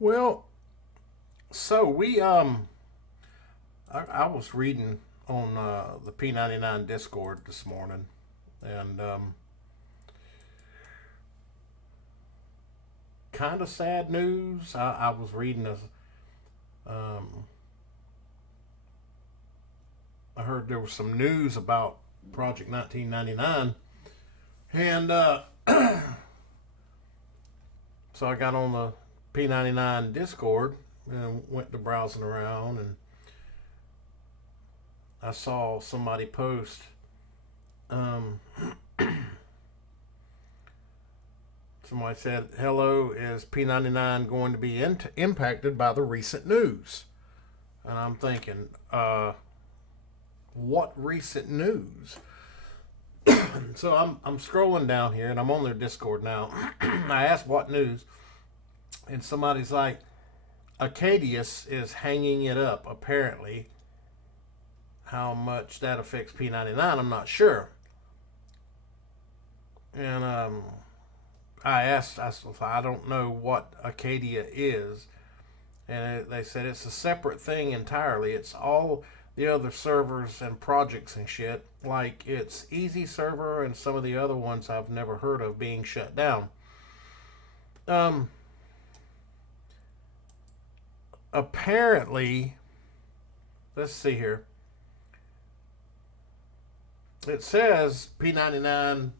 Well, so I was reading on the P99 Discord this morning, and kind of sad news. I was reading as um, I heard there was some news about Project 1999, and so I got on the P99 Discord and went to browsing around, and I saw somebody post. Um, Somebody said, "Hello, is P99 going to be impacted by the recent news?" And I'm thinking, what recent news? So I'm scrolling down here, and I'm on their Discord now. I asked what news, and somebody's like, Acadius is hanging it up. Apparently, how much that affects P99, I'm not sure. And I don't know what Acadia is, and they said it's a separate thing entirely. It's all the other servers and projects and shit. Like it's Easy Server and some of the other ones I've never heard of being shut down. Um, Apparently, let's see here. It says P99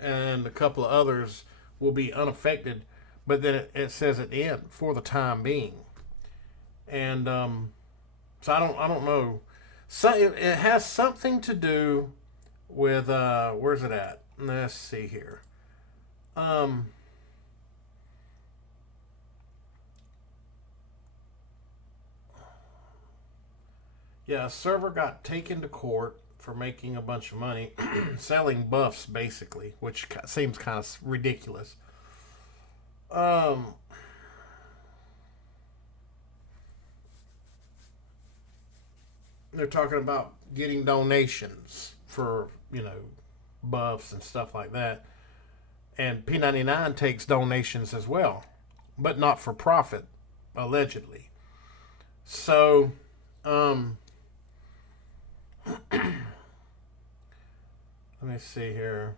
and a couple of others will be unaffected, but then it says at the end for the time being, and so I don't know. So it has something to do with where's it at? Let's see here. Um, yeah, a server got taken to court for making a bunch of money selling buffs, basically, which seems kind of ridiculous. Um, they're talking about getting donations for buffs and stuff like that, and P99 takes donations as well, but not for profit, allegedly. So, um, let me see here.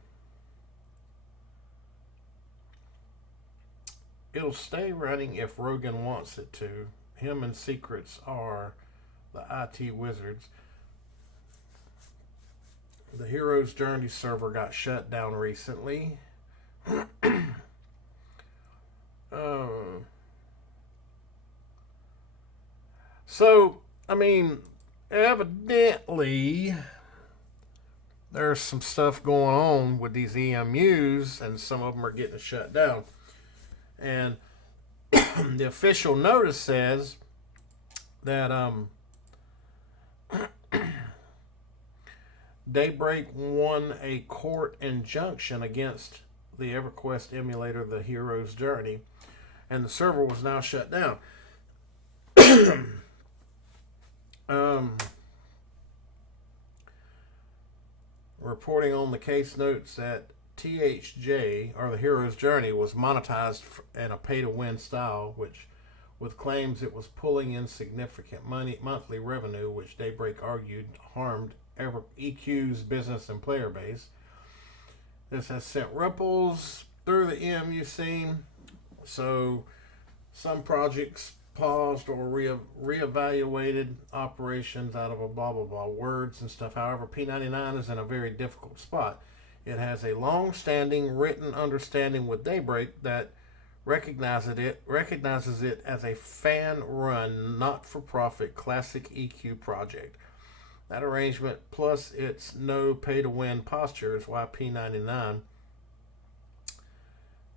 It'll stay running if Rogan wants it to. Him and Secrets are the IT wizards. The Hero's Journey server got shut down recently. uh, so, I mean, evidently, there's some stuff going on with these EMUs, and some of them are getting shut down. And the official notice says that Daybreak won a court injunction against the EverQuest emulator, The Hero's Journey, and the server was now shut down. um, Reporting on the case notes that THJ, or The Hero's Journey, was monetized in a pay-to-win style, which, with claims it was pulling in significant monthly revenue, which Daybreak argued harmed EQ's business and player base. This has sent ripples through the EMU scene, so some projects paused or reevaluated operations out of a blah blah blah words and stuff. However, P99 is in a very difficult spot. It has a long-standing written understanding with Daybreak that recognizes it as a fan-run, not-for-profit classic EQ project. That arrangement, plus its no pay-to-win posture, is why P99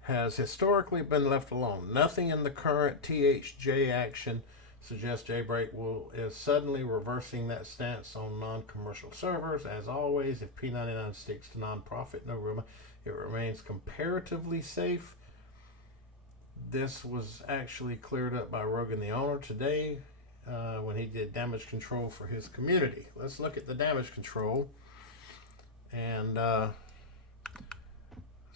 has historically been left alone. Nothing in the current THJ action suggests Daybreak is suddenly reversing that stance on non-commercial servers. As always, if P99 sticks to non-profit, it remains comparatively safe. This was actually cleared up by Rogan the owner today when he did damage control for his community. Let's look at the damage control, and let's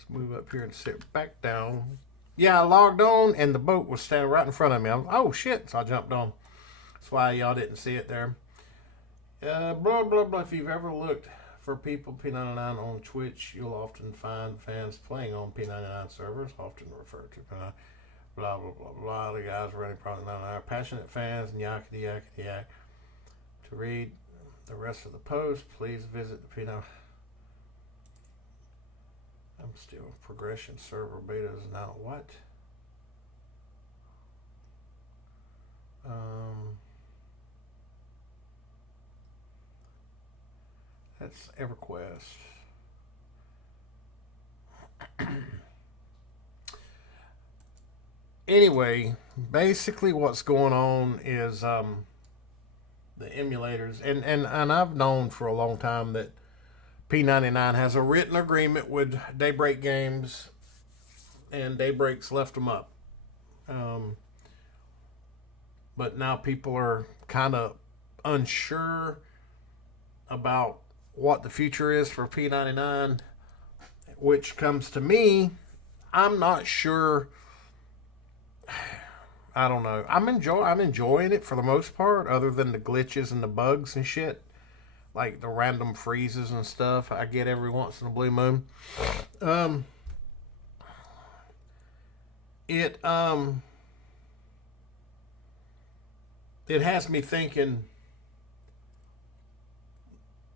move up here and sit back down Yeah, I logged on and the boat was standing right in front of me. I was, oh shit! So I jumped on. That's why y'all didn't see it there. Blah blah blah. If you've ever looked for people P99 on Twitch, you'll often find fans playing on P99 servers, often referred to P99. Blah blah blah blah. The guys running probably 99 passionate fans and yakety yakety yak. To read the rest of the post, please visit the P99. I'm still progression server beta is now what? That's EverQuest. Anyway, basically what's going on is the emulators, and I've known for a long time that P99 has a written agreement with Daybreak Games, and Daybreak's left them up. But now people are kind of unsure about what the future is for P99, which comes to me, I'm not sure. I don't know. I'm enjoying it for the most part, other than the glitches and the bugs and shit, like the random freezes and stuff I get every once in a blue moon. It it has me thinking.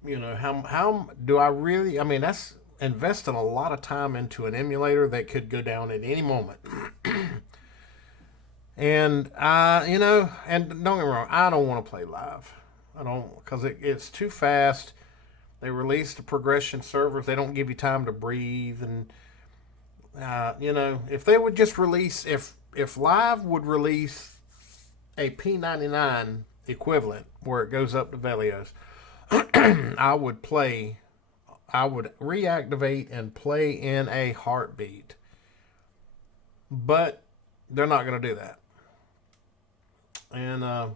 You know, how do I really? I mean, that's investing a lot of time into an emulator that could go down at any moment. And you know, and don't get me wrong, I don't want to play live. I don't, because it's too fast. They release the progression servers. They don't give you time to breathe, and you know, if they would just release, if Live would release a P99 equivalent where it goes up to Velios, I would play. I would reactivate and play in a heartbeat. But they're not going to do that. And I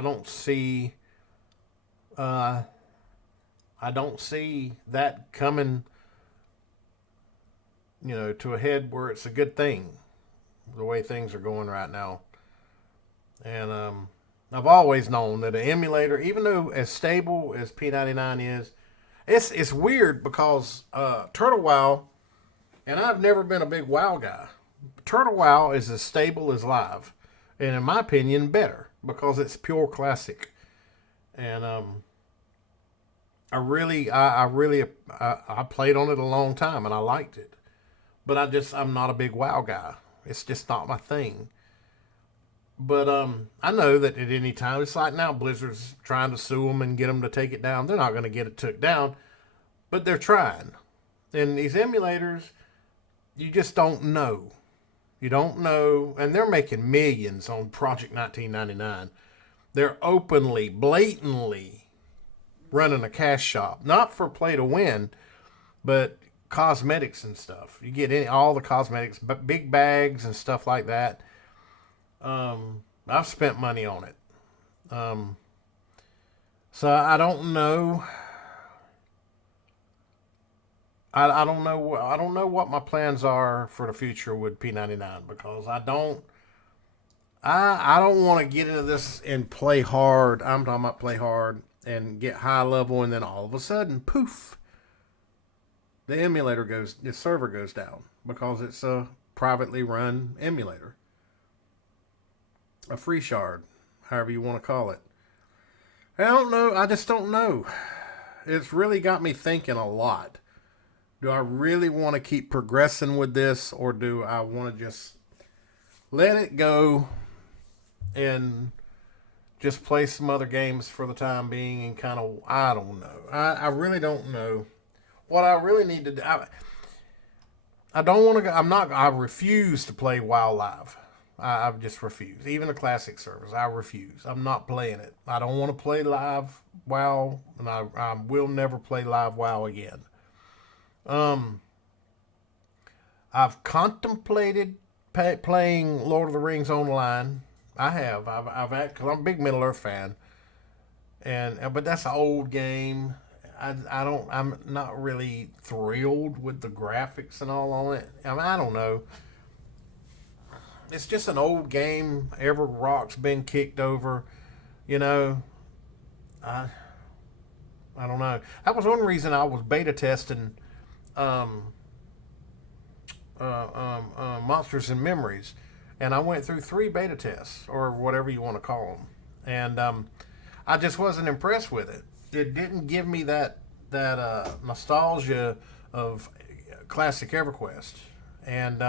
don't see I don't see that coming, you know, to a head where it's a good thing the way things are going right now. And I've always known that an emulator, even though as stable as P99 is, it's weird because Turtle WoW, and I've never been a big WoW guy. Turtle WoW is as stable as Live, and in my opinion, better because it's pure classic. And I played on it a long time and I liked it, but I'm not a big WoW guy. It's just not my thing. But I know that at any time, it's like now Blizzard's trying to sue them and get them to take it down. They're not going to get it took down, but they're trying. And these emulators, you just don't know. You don't know, and they're making millions on Project 1999. They're openly, blatantly running a cash shop, not for play to win, but cosmetics and stuff. You get all the cosmetics, big bags and stuff like that. I've spent money on it. So I don't know. I don't know. I don't know what my plans are for the future with P99 because I don't want to get into this and play hard. I'm talking about play hard and get high level, and then all of a sudden, poof, the server goes down because it's a privately run emulator. A free shard, however you want to call it. I don't know. I just don't know. It's really got me thinking a lot. Do I really want to keep progressing with this, or do I want to just let it go and just play some other games for the time being and kind of, I don't know. I really don't know. What I really need to do, I don't want to go, I refuse to play WoW Live. I've just refused. Even the classic servers, I refuse. I'm not playing it. I don't want to play live WoW, and I will never play live WoW again. I've contemplated playing Lord of the Rings online. I have. I've because I'm a big Middle Earth fan, but that's an old game. I'm not really thrilled with the graphics and all on it. I mean, I don't know. It's just an old game. Every rock's been kicked over. You know, I I don't know. That was one reason I was beta testing um, Monsters and Memories, and I went through 3 beta tests or whatever you want to call them, and I just wasn't impressed with it. It didn't give me that nostalgia of classic EverQuest, and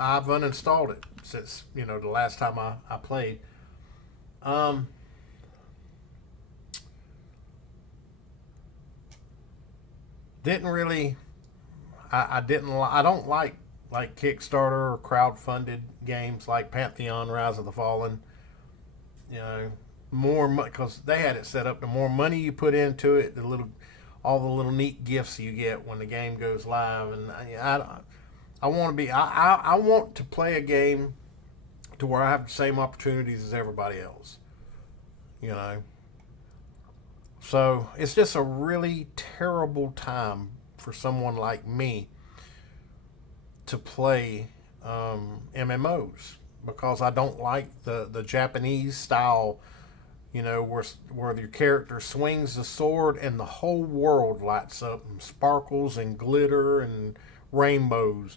I've uninstalled it since the last time I played. Um, didn't really. I didn't. I don't like Kickstarter or crowd-funded games like Pantheon, Rise of the Fallen. You know, more because they had it set up. The more money you put into it, all the little neat gifts you get when the game goes live. And I want to be. I want to play a game to where I have the same opportunities as everybody else. You know. So it's just a really terrible time for someone like me to play MMOs because I don't like the Japanese style, where your character swings the sword and the whole world lights up and sparkles and glitter and rainbows.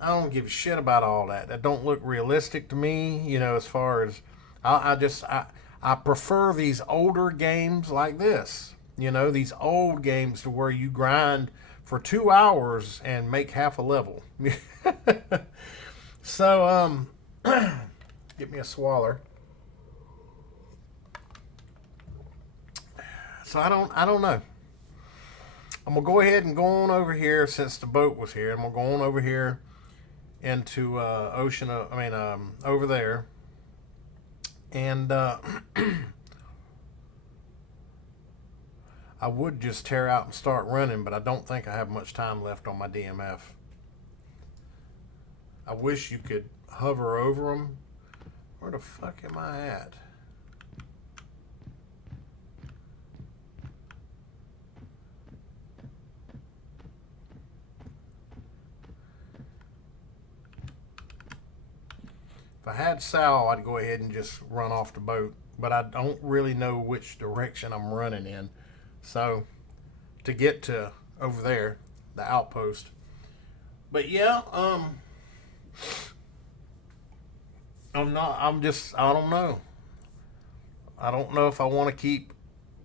I don't give a shit about all that. That don't look realistic to me, as far as I prefer these older games like this. These old games to where you grind for 2 hours and make half a level. So, get me a swaller. So I don't know. I'm gonna go ahead and go on over here since the boat was here. I'm gonna go on over here into ocean. Over there, and I would just tear out and start running, but I don't think I have much time left on my DMF. I wish you could hover over them. Where the fuck am I at? If I had Sal, I'd go ahead and just run off the boat, but I don't really know which direction I'm running in. So, to get to over there, the outpost. But yeah, I don't know. I don't know if I want to keep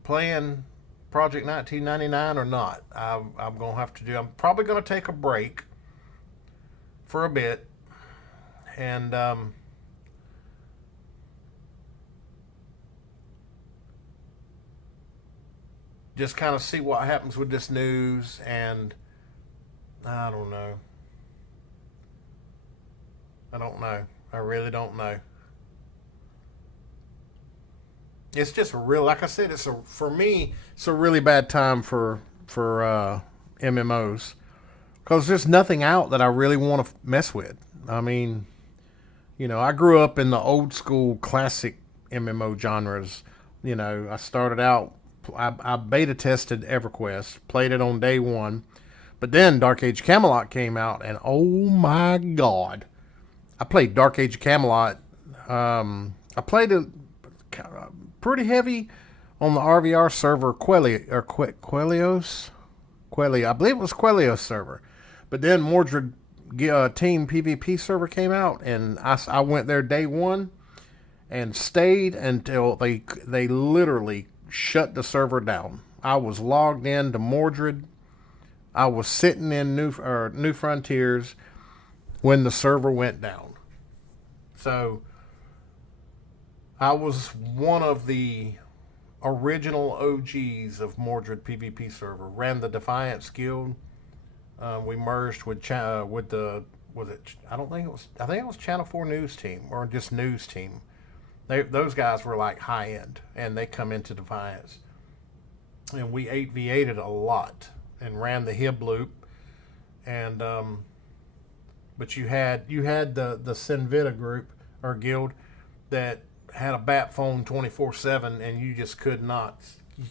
playing Project 1999 or not. I'm going to have to I'm probably going to take a break for a bit and just kind of see what happens with this news, and I don't know. I don't know. I really don't know. It's just like I said, for me, it's a really bad time for MMOs because there's nothing out that I really want to mess with. I mean, I grew up in the old school classic MMO genres. I started out. I beta tested EverQuest, played it on day one, but then Dark Age Camelot came out, and oh my god, I played Dark Age Camelot. I played it pretty heavy on the RVR server Quelios. I believe it was Quelios server, but then Mordred Team PvP server came out, and I went there day one and stayed until they literally shut the server down. I was logged in to Mordred. I was sitting in New Frontiers when the server went down. So I was one of the original OGs of Mordred PvP server. Ran the Defiance Guild. We merged with the I think it was Channel 4 News Team or just News Team. Those guys were like high end, and they come into Defiance, and we 8v8'd a lot and ran the Hib loop, and but you had the Sinvita group or guild that had a bat phone 24/7, and you just could not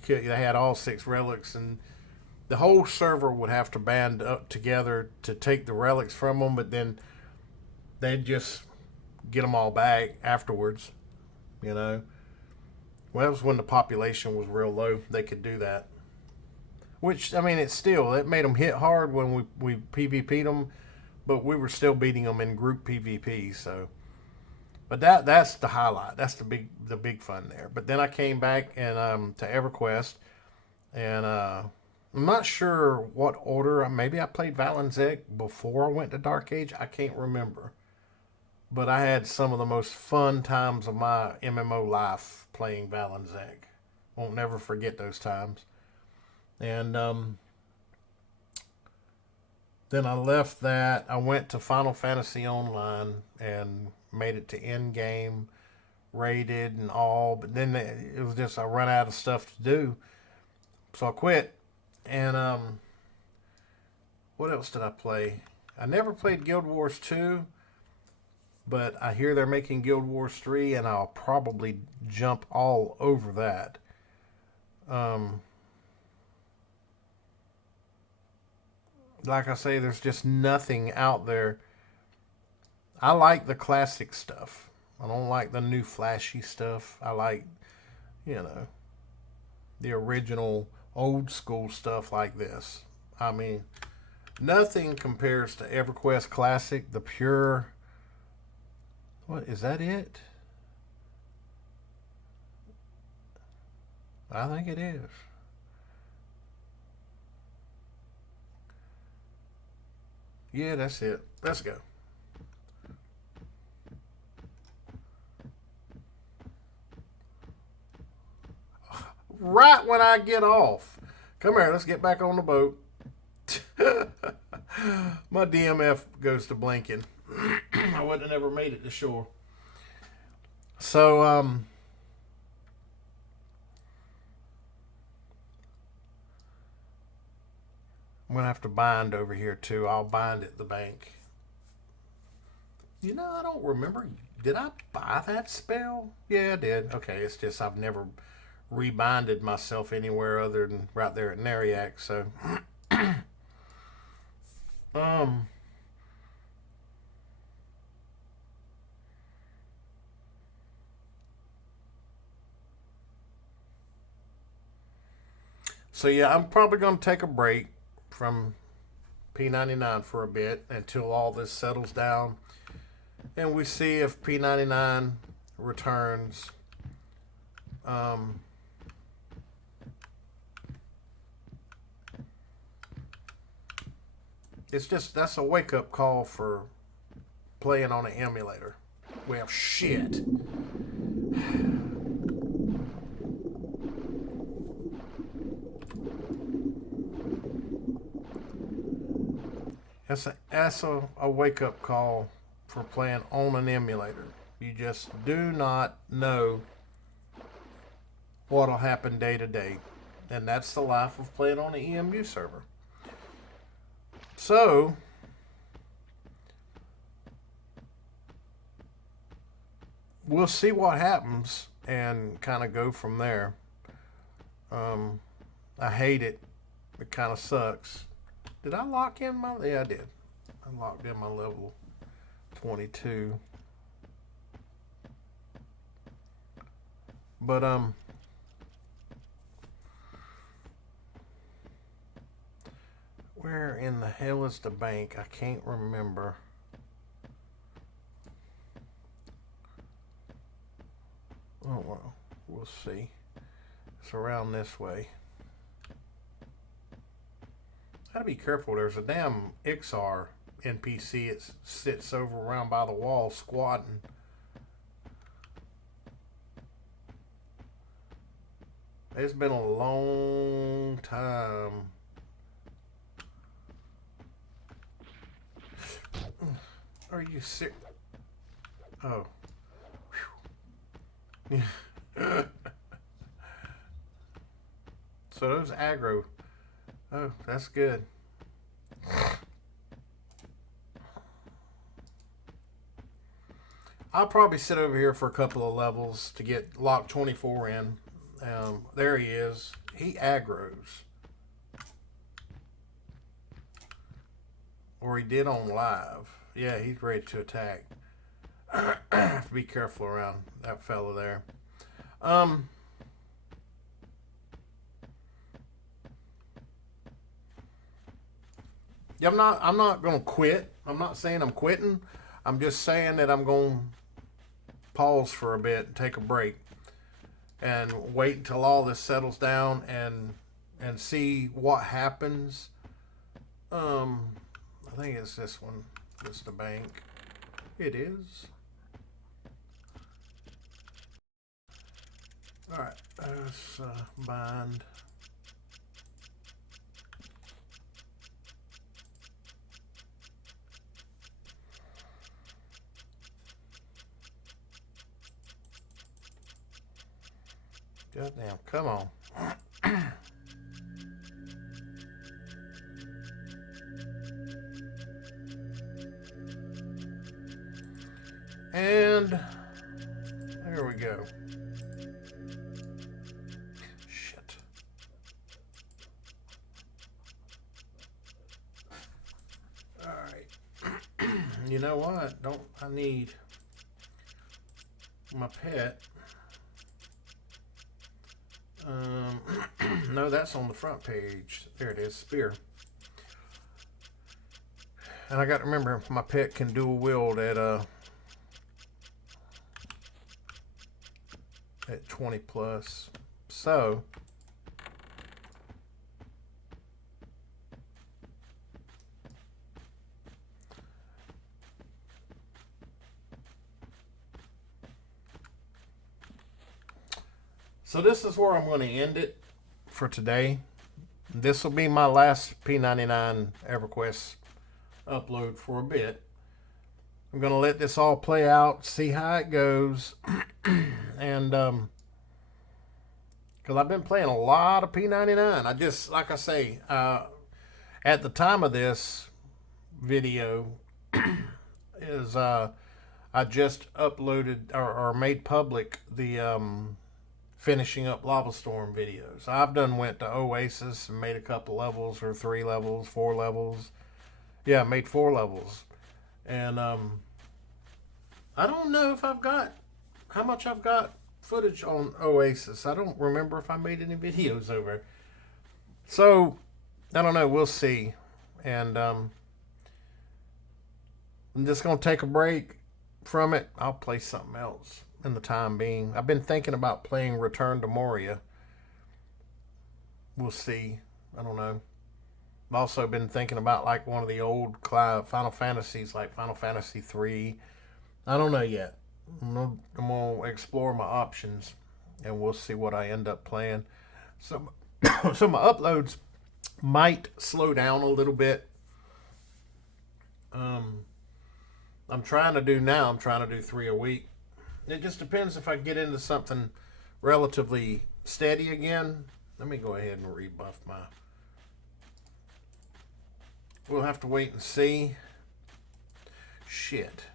they had all 6 relics, and the whole server would have to band up together to take the relics from them, but then they'd just get them all back afterwards, you know. Well, that was when the population was real low. They could do that. Which, I mean, it made them hit hard when we PvP'd them, but we were still beating them in group PvP, so. But that's the highlight. That's the big fun there. But then I came back and to EverQuest, and I'm not sure what order. Maybe I played Valenczek before I went to Dark Age. I can't remember. But I had some of the most fun times of my MMO life playing Valenczek. Won't never forget those times. And then I left that. I went to Final Fantasy Online and made it to end game, rated and all. But then it was just I run out of stuff to do, so I quit. And what else did I play? I never played Guild Wars 2. But I hear they're making Guild Wars 3, and I'll probably jump all over that. Like I say, there's just nothing out there. I like the classic stuff. I don't like the new flashy stuff. I like, the original old school stuff like this. I mean, nothing compares to EverQuest Classic, the pure... What, is that it? I think it is. Yeah, that's it. Let's go. Right when I get off. Come here, let's get back on the boat. My DMF goes to blinking. I wouldn't have never made it to shore. So, I'm going to have to bind over here, too. I'll bind at the bank. I don't remember. Did I buy that spell? Yeah, I did. Okay, it's just I've never rebinded myself anywhere other than right there at Nariak, so... So yeah, I'm probably going to take a break from P99 for a bit until all this settles down, and we see if P99 returns. It's just, that's a wake-up call for playing on an emulator. Well, shit. That's a wake-up call for playing on an emulator. You just do not know what'll happen day to day. And that's the life of playing on an EMU server. So, we'll see what happens and kind of go from there. I hate it. It kind of sucks. Did I lock in my... Yeah, I did. I locked in my level 22. But, where in the hell is the bank? I can't remember. Oh, well, we'll see. It's around this way. Gotta be careful. There's a damn Ixar NPC. It sits over around by the wall squatting. It's been a long time. Are you sick? Oh. So those aggro. Oh, that's good. I'll probably sit over here for a couple of levels to get lock 24 in, There he is. He aggroes. Or he did on live. Yeah, he's ready to attack. Have to be careful around that fella there. Yeah, I'm not gonna quit. I'm not saying I'm quitting. I'm just saying that I'm gonna pause for a bit and take a break and wait until all this settles down and see what happens. I think it's this one. This is the bank. It is. Alright, let's bind. Goddamn, come on. And there we go. Shit. All right. You know what? I need my pet. No, that's on the front page. There it is, spear. And I got to remember, my pet can dual wield at 20 plus. So this is where I'm going to end it for today. This will be my last P99 EverQuest upload for a bit. I'm going to let this all play out, see how it goes. And because I've been playing a lot of P99. I just, like I say, at the time of this video is I just uploaded or made public the finishing up Lava Storm videos. I've went to Oasis and made a couple levels, or 3 levels, 4 levels. Yeah, I made 4 levels. And I don't know if I've got how much I've got footage on Oasis. I don't remember if I made any videos over. So I don't know, we'll see. And I'm just gonna take a break from it. I'll play something else in the time being. I've been thinking about playing Return to Moria. We'll see. I don't know. I've also been thinking about like one of the old Final Fantasies, like Final Fantasy 3. I don't know yet. I'm gonna explore my options, and we'll see what I end up playing. So, so my uploads might slow down a little bit. I'm trying to do 3 a week. It just depends if I get into something relatively steady again. Let me go ahead and rebuff my... We'll have to wait and see. Shit.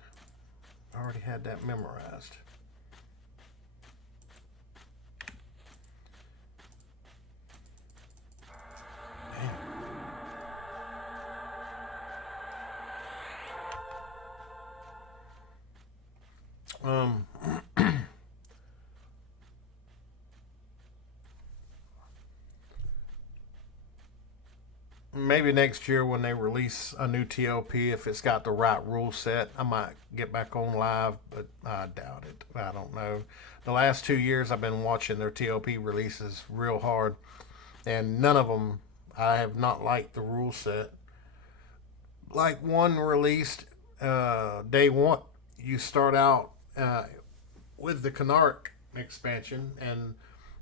I already had that memorized. Damn. Maybe next year when they release a new TLP, if it's got the right rule set, I might get back on live, but I doubt it. I don't know. The last 2 years I've been watching their TLP releases real hard, and none of them, I have not liked the rule set. Like one released day one, you start out with the Canark expansion, and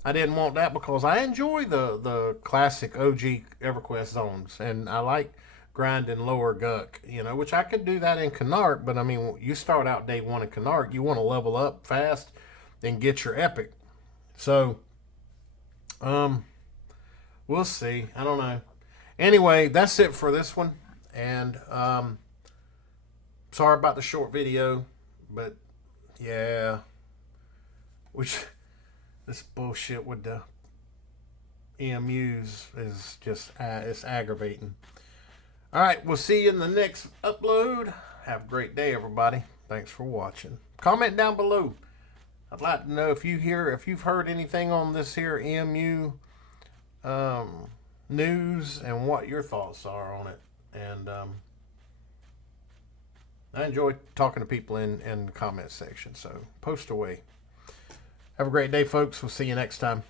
I didn't want that because I enjoy the classic OG EverQuest zones, and I like grinding lower Guck, which I could do that in Canark, but I mean, you start out day one in Canark, you want to level up fast and get your epic. So, we'll see. I don't know. Anyway, that's it for this one, and sorry about the short video, but yeah, which... This bullshit with the EMUs is just it's aggravating. All right, we'll see you in the next upload. Have a great day, everybody. Thanks for watching. Comment down below. I'd like to know if you've heard anything on this here EMU news and what your thoughts are on it. And I enjoy talking to people in the comment section, so post away. Have a great day, folks. We'll see you next time.